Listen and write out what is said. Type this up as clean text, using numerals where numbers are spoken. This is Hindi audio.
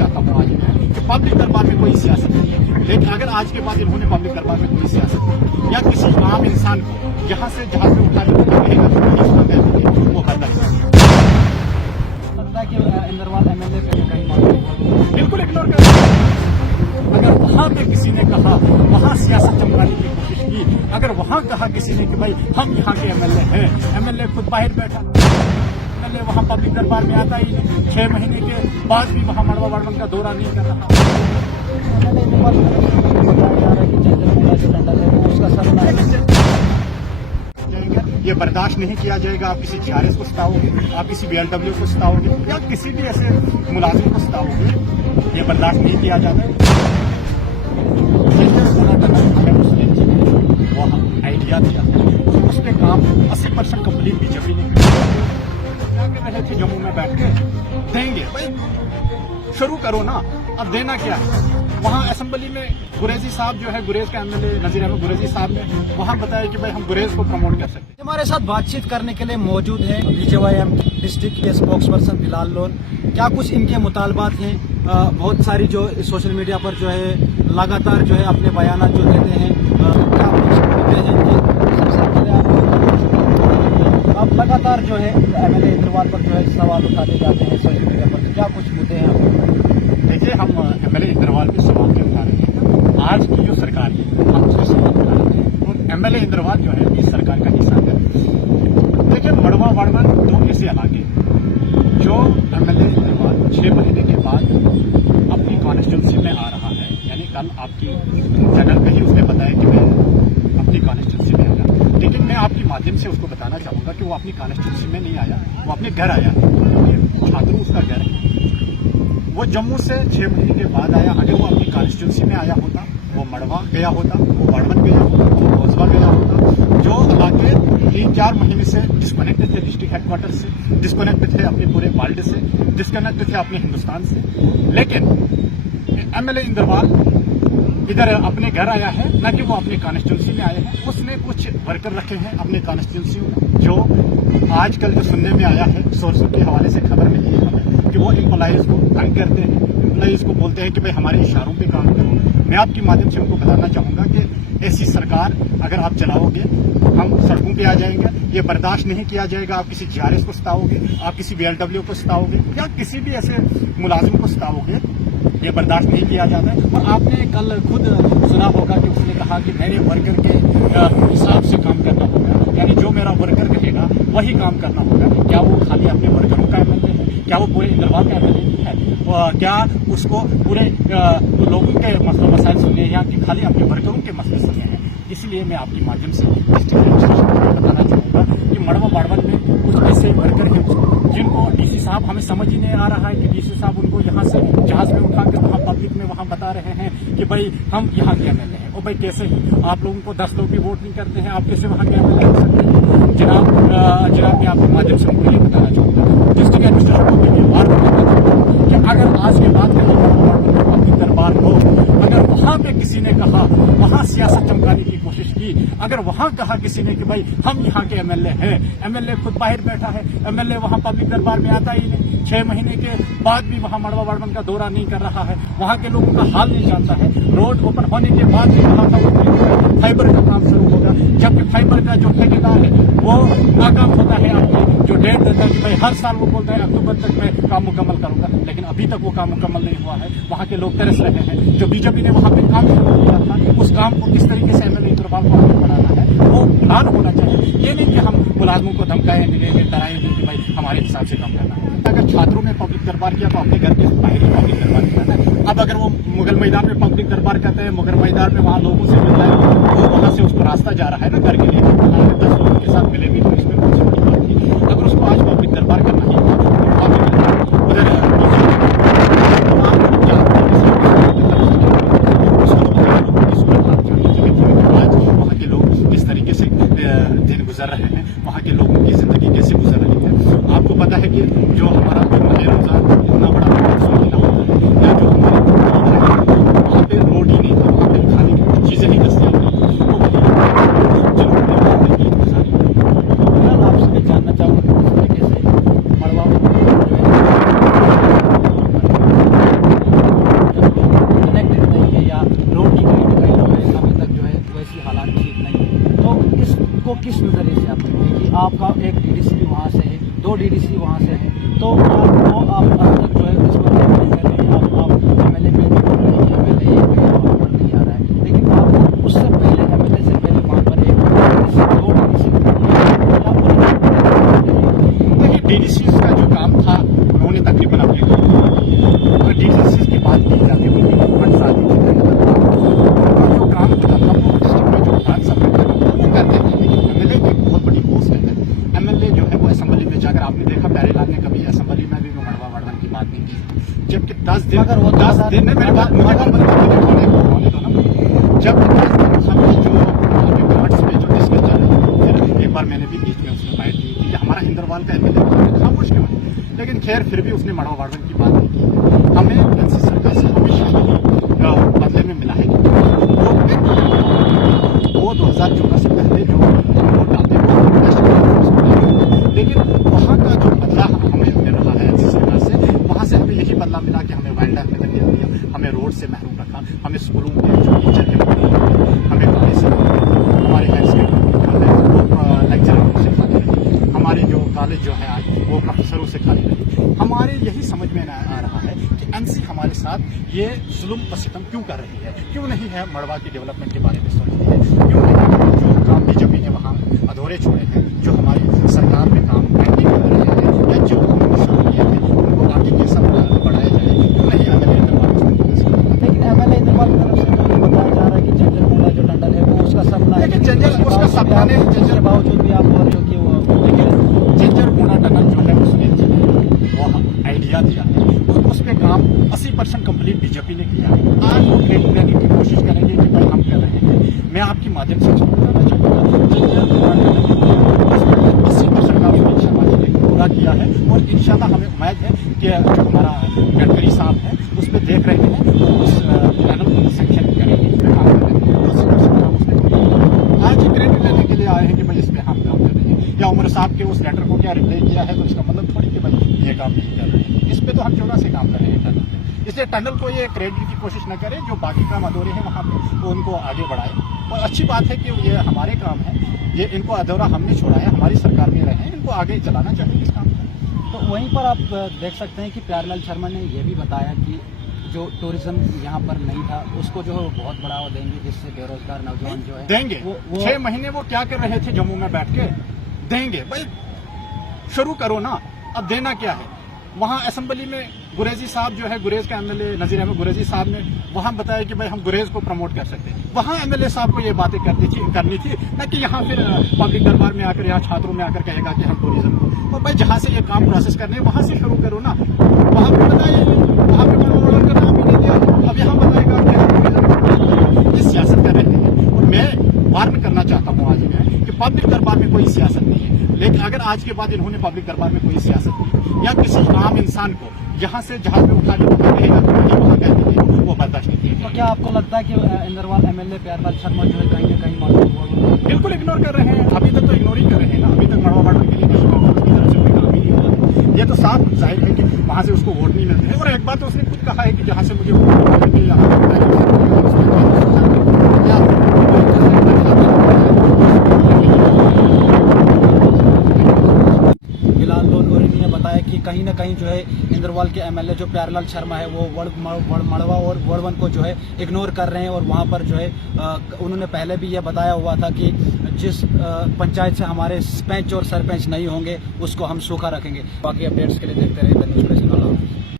चाहता हूँ आज कि पब्लिक दरबार में कोई सियासत नहीं है, लेकिन अगर आज के बाद इन्होंने पब्लिक दरबार में कोई सियासत की या किसी आम इंसान को यहाँ से जहाज में उठा के रहेगा तो वो करना चाहिए। इंद्रवाल एमएलए पे कहीं मांग बिल्कुल इग्नोर कर, अगर वहां पे किसी ने कहा वहां सियासत चमकाने की कोशिश की, अगर वहां कहा किसी ने कि भाई हम यहाँ के एमएलए हैं, एमएलए खुद बाहर बैठा, एमएलए वहां पब्लिक दरबार में आता ही नहीं, 6 महीने के बाद भी वहां मड़वा वाड़वन का दौरा नहीं कर रहा। ये बर्दाश्त नहीं किया जाएगा। आप किसी जीआरएस को सताओगे, आप किसी बीएलडब्ल्यू को सताओगे या किसी भी ऐसे मुलाजिम को सताओगे, ये बर्दाश्त नहीं किया जाता। वो आइडिया दिया उस पर काम 80% कंप्लीट बीजेपी ने क्या कर रहे थे जम्मू में बैठ के, देंगे भाई शुरू करो ना, अब देना क्या है। वहाँ असेंबली में गुरेजी साहब जो है, गुरेज का एमएलए नजीर अहमद गुरेजी साहब ने वहाँ बताया कि भाई हम गुरेज को प्रमोट कर सकते हैं। हमारे साथ बातचीत करने के लिए मौजूद है बीजेवाईएम डिस्ट्रिक्ट के स्पोक्स पर्सन बिलाल लोन। क्या कुछ इनके मुतालबात हैं? बहुत सारी जो सोशल मीडिया पर जो है लगातार जो है अपने बयान जो देते हैं, क्या कुछ मुद्दे हैं इनके? सबसे पहले आप लगातार जो है एमएलए इंद्रवाल पर जो है सवाल उठाते जाते हैं सोशल मीडिया पर, क्या कुछ मुद्दे हैं? देखिए, हम एमएलए इंद्रवाल पे सवाल क्यों उठा रहे हैं? आज की जो सरकार है हम उससे सवाल उठा रहे हैं और एमएलए इंद्रवाल जो है इस सरकार का हिस्सा है। देखिए, मड़वा वाड़वन 2 ऐसे इलाके जो एमएलए इंद्रवाल 6 महीने के बाद अपनी कॉन्स्टिट्यूंसी में आ रहा है, यानी कल आपकी चैनल पे ही उसने बताया कि मैं अपनी कॉन्स्टिट्यूंसी में आया, लेकिन मैं आपके माध्यम से उसको बताना चाहूंगा कि वो अपनी कॉन्स्टिट्यूंसी में नहीं आया, वो अपने घर आया है। छात्रों उसका घर है, वो जम्मू से 6 महीने के बाद आया। अगर वो अपनी कॉन्स्टिट्यूंसी में आया होता, वो मड़वा गया होता, वो वाड़वन गया होता, वो रोजवा गया होता, जो इलाके 3-4 महीने से डिस्कनेक्ट थे डिस्ट्रिक्ट हेडक्वार्टर से, डिस्कनेक्ट थे अपने पूरे वर्ल्ड से, डिस्कनेक्ट थे अपने हिंदुस्तान से। लेकिन एमएलए इंद्रवाल इधर अपने घर आया है, न कि वो अपने कॉन्स्टिट्यूंसी में आया है। उसने कुछ वर्कर रखे हैं अपने कॉन्स्टिट्यूंसी में, जो आजकल जो सुनने में आया है, सोर्सों के हवाले से खबर मिली है हमें कि वो एम्प्लॉइज को तंग करते हैं, एम्प्लॉइज को बोलते हैं कि भाई हमारे इशारों पे काम करो। मैं आपके माध्यम से उनको बताना चाहूंगा कि ऐसी सरकार अगर आप चलाओगे हम सड़कों पे आ जाएंगे। ये बर्दाश्त नहीं किया जाएगा। आप किसी जीआरएस को सताओगे, आप किसी बीएलडब्ल्यू को सताओगे या किसी भी ऐसे मुलाजिम को सताओगे, ये बर्दाश्त नहीं किया जाता है। और आपने कल खुद सुना होगा कि उसने कहा कि मेरे वर्कर के हिसाब से काम करना होगा, यानी जो मेरा वर्कर कहेगा वही काम करना होगा। क्या वो खाली अपने वर्करों का एमएलए है? क्या वो पूरे इंद्रवाल का एमएलए नहीं है? क्या उसको पूरे लोगों के मसले मसाइल सुनने हैं या कि खाली अपने वर्करों के मसले सुनने हैं? इसलिए मैं आपके माध्यम से बताना चाहूँगा कि मड़वा वाड़वन में कुछ ऐसे वर्कर हैं जिनको डीसी साहब, हमें समझ ही नहीं आ रहा है कि डीसी साहब उनको यहाँ से जहाज में उठा के वहाँ पब्लिक में वहाँ बता रहे हैं कि भाई हम यहाँ के एमएलए हैं। और भाई कैसे आप लोगों को 10 लोग भी वोट नहीं करते हैं, आप कैसे वहाँ के एमएलए हो सकते हैं? जनाब मैं आपके माध्यम से उनको ये बताना चाहूँगा, डिस्ट्रिक्ट एडमिनिस्ट्रेशन को भी बार बताना चाहूँगा कि अगर आज के बाद पब्लिक दरबार हो, अगर वहाँ पे किसी ने कहा वहाँ सियासत चमकाने की कोशिश की, अगर वहाँ कहा किसी ने कि भाई हम यहाँ के एमएलए हैं, एमएलए खुद बाहर बैठा है, एमएलए वहाँ पब्लिक दरबार में आता ही नहीं, 6 महीने के बाद भी वहाँ मड़वा वाड़वन का दौरा नहीं कर रहा है, वहाँ के लोगों का हाल नहीं जानता है, रोड ओपन होने के बाद भी वहाँ का फाइबर का काम शुरू होगा, जबकि फाइबर का जो ठेकेदार है वो नाकाम होता है। आपके जो डेट देता है कि भाई हर साल वो बोलता है अक्टूबर तक मैं काम मुकम्मल करूंगा, लेकिन अभी तक वो काम मुकम्मल नहीं हुआ है। वहाँ के लोग तरस रहे हैं। जो बीजेपी ने वहाँ पे काम शुरू किया था, उस काम को किस तरीके से एमएलए इंद्रवाल को आगे बढ़ाना है वो प्लान होना चाहिए। ये नहीं कि हम मुलाजमों को धमकाएंगे, डराएंगे कि भाई हमारे हिसाब से काम करना है। अगर छात्रों में पब्लिक दरबार किया तो अपने घर के बाहर ही पब्लिक दरबार किया है। अब अगर वो मुगल मैदान में पब्लिक दरबार करते हैं, मुगल मैदान में वहाँ लोगों से मिलता है, वो वहाँ से उसको रास्ता जा रहा है ना घर के लिए, 10 लोगों के साथ मिलेंगे तो इसमें कौन सी बड़ी बात थी? अगर उसको आज पब्लिक दरबार करना ही उधर आज वहाँ के लोग किस तरीके से दिन गुजर रहे हैं, वहाँ के लोगों की जिंदगी कैसे गुजर रही है। आपको पता है कि जो हमारा रोजाना इतना बड़ा महीना होता है, या जो हमारे वहाँ पे रोटी नहीं था, वहाँ पे खाने की कुछ चीजें नहीं दस्तियाब थी, तो आपसे मैं जानना चाहूँगा किस तरीके से मड़वा जो है आपका एक डीडीसी भी वहाँ से है, 2 डीडीसी वहाँ से है, तो आपको आप तक जो है इस पर नहीं कर रहे हैं, आप एमएलए पे भी बोल रहे हैं कि एमएलए वहाँ पर नहीं आ रहा है, लेकिन आपको उससे पहले एमएलए से पहले वहाँ पर एक डीडीसी, 2 डीडीसी देखिए डीडीसी का जो काम था उन्होंने तकरीबन अपने अगर डीडीसी की बात की जाती है तो 5 साल उनका जो काम था वो डिस्ट्रिक्ट में जो विधान सभा वो करते थे, लेकिन एमएलए की बहुत बड़ी पोस्ट है। एमएलए जो है वो असेंबली में जाकर आपने देखा प्यारेलाल ने कभी असेंबली में भी मड़वा वड़वन की बात नहीं की, जबकि 10 दिन मगर वो 10 दिन में मेरी बात होने दो ना, जब 10 दिन हमने जो घाट्स पे जो डिस्कस चल रही है, फिर एक बार मैंने भी बीच में उसमें बाइट दी कि हमारा हिंदरवाल का एमएलए खामोश क्यों है, लेकिन खैर फिर भी उसने मड़वा वड़वन की बात नहीं की। हमें एनसी सरकार से हमेशा बदले में मिला है वो 2014 से पहले जो वोट डालते हैं, लेकिन वहाँ का जो बदला हमें मिल रहा है एनसी सरकार से, वहाँ से हमें यही बदला मिला कि हमें वाइल्ड लाइफ नगर दिया, हमें रोड से महरूम रखा, हमें स्कूलों के जो टीचर हैं हमें गाड़ी से हमारे हेल्थ के लेक्चर से खाली रही, हमारे जो कॉलेज जो है आज वो प्रोफेसरों से खाली रही। हमारे यही समझ में आ रहा है कि एनसी हमारे साथ ये जुल्म व सितम क्यों कर रही है, क्यों नहीं है मड़वा की डेवलपमेंट के बारे में सोचती है, क्यों नहीं जो काम बीजेपी ने वहाँ अधूरे छोड़े हैं, जो हमारी सरकार में काम पेंडिंग कर रहे हैं या जो हमने शुरू किए थे उनको आगे कैसा बढ़ाया जाए, क्यों नहीं एमएलए लेकिन एमएलए इंद्रपाल की तरफ से तो ये बताया जा रहा है कि जंजर मोड़ा जो टंडन है वो उसका सपना है, लेकिन जंजर उसका सपना ने जंजर बावजूद भी आप बोल रहे हो कि वो, लेकिन जंजर मोड़ा टनल जो है उसने वो आइडिया दिया है और उस पर काम 80% कंप्लीट बीजेपी ने किया है। आज वो क्रेडिट लेने की कोशिश करेंगे कि भाई हम कर रहे हैं। मैं आपकी माध्यम से बताना चाहूँगा 80% काम सुनील शर्मा जी ने पूरा किया है और इंशाल्लाह हमें उम्मीद है कि जो हमारा गडकरी साहब है उस पर देख रहे हैं उस टनल को सेक्शन करेंगे, इस पर काम करेंगे। 80% काम उसने आज क्रेडिट लेने के लिए आए हैं कि भाई इस पर हम काम कर रहे हैं, या उमर साहब के उस लेटर को क्या रिप्लाई किया है तो इसका मतलब थोड़ी कि भाई ये काम नहीं कर रहे हैं, इस पे तो हम 14 से काम कर रहे हैं टनल पे। इसलिए टनल को ये क्रेडिट की कोशिश न करें, जो बाकी काम अधूरे हैं वहाँ पे वो उनको आगे बढ़ाए। और अच्छी बात है कि ये हमारे काम है, ये इनको अधूरा हमने छोड़ा है, हमारी सरकार में रहे, इनको आगे चलाना चाहिए इस काम को। तो वहीं पर आप देख सकते हैं कि प्यारेलाल शर्मा ने यह भी बताया कि जो टूरिज्म यहाँ पर नहीं था उसको जो है वो बहुत बढ़ावा देंगे, जिससे बेरोजगार नौजवान जो है देंगे। 6 महीने वो क्या कर रहे थे जम्मू में बैठ के, देंगे भाई, शुरू करो ना। अब देना क्या है, वहाँ असेंबली में गुरेजी साहब जो है, गुरेज का एमएलए नजीर अहमद गुरेजी साहब ने वहाँ बताया कि भाई हम गुरेज को प्रमोट कर सकते हैं। वहाँ एमएलए साहब को ये बातें करनी थी, न कि यहाँ फिर पब्लिक दरबार में आकर, यहाँ छात्रों में आकर कहेगा कि हम टूरिज्म को। और भाई जहाँ से ये काम प्रोसेस करने हैं वहाँ से शुरू करो ना। वहाँ पे बताइए, वहाँ पे मनोरंजन का नाम ही नहीं दिया, अब यहाँ बताएगा कि हम टूरिज्म ये सियासत कर रहे हैं। और मैं वार्न करना चाहता हूँ आज मैं कि पब्लिक दरबार में कोई सियासत नहीं है, लेकिन अगर आज के बाद इन्होंने पब्लिक दरबार में कोई सियासत नहीं या किसी आम इंसान को यहाँ से जहाज में उठा के रहेगा तो वहाँ कह देंगे वो बर्दाश्त नहीं किया। तो क्या आपको लगता है कि इंद्रवाल एमएलए प्यारेलाल शर्मा जो है कहीं न कहीं मालूम बिल्कुल इग्नोर कर रहे हैं, अभी तक तो इग्नोर ही कर रहे हैं ना, अभी तक मड़वा वड़वन के लिए की तरफ से कोई काम ही नहीं हुआ। ये तो साफ जाहिर है कि वहाँ से उसको वोट नहीं मिलते हैं। और एक बात तो उसने खुद कहा है कि जहाँ से मुझे वोट मिलते बताया कि कहीं ना कहीं जो है इंद्रवाल के एमएलए जो प्यारेलाल शर्मा है वो मड़वा और वड़वन को जो है इग्नोर कर रहे हैं। और वहाँ पर जो है उन्होंने पहले भी यह बताया हुआ था कि जिस पंचायत से हमारे पैंच और सरपंच नहीं होंगे उसको हम सूखा रखेंगे। बाकी अपडेट्स के लिए देखते रहे न्यूज़।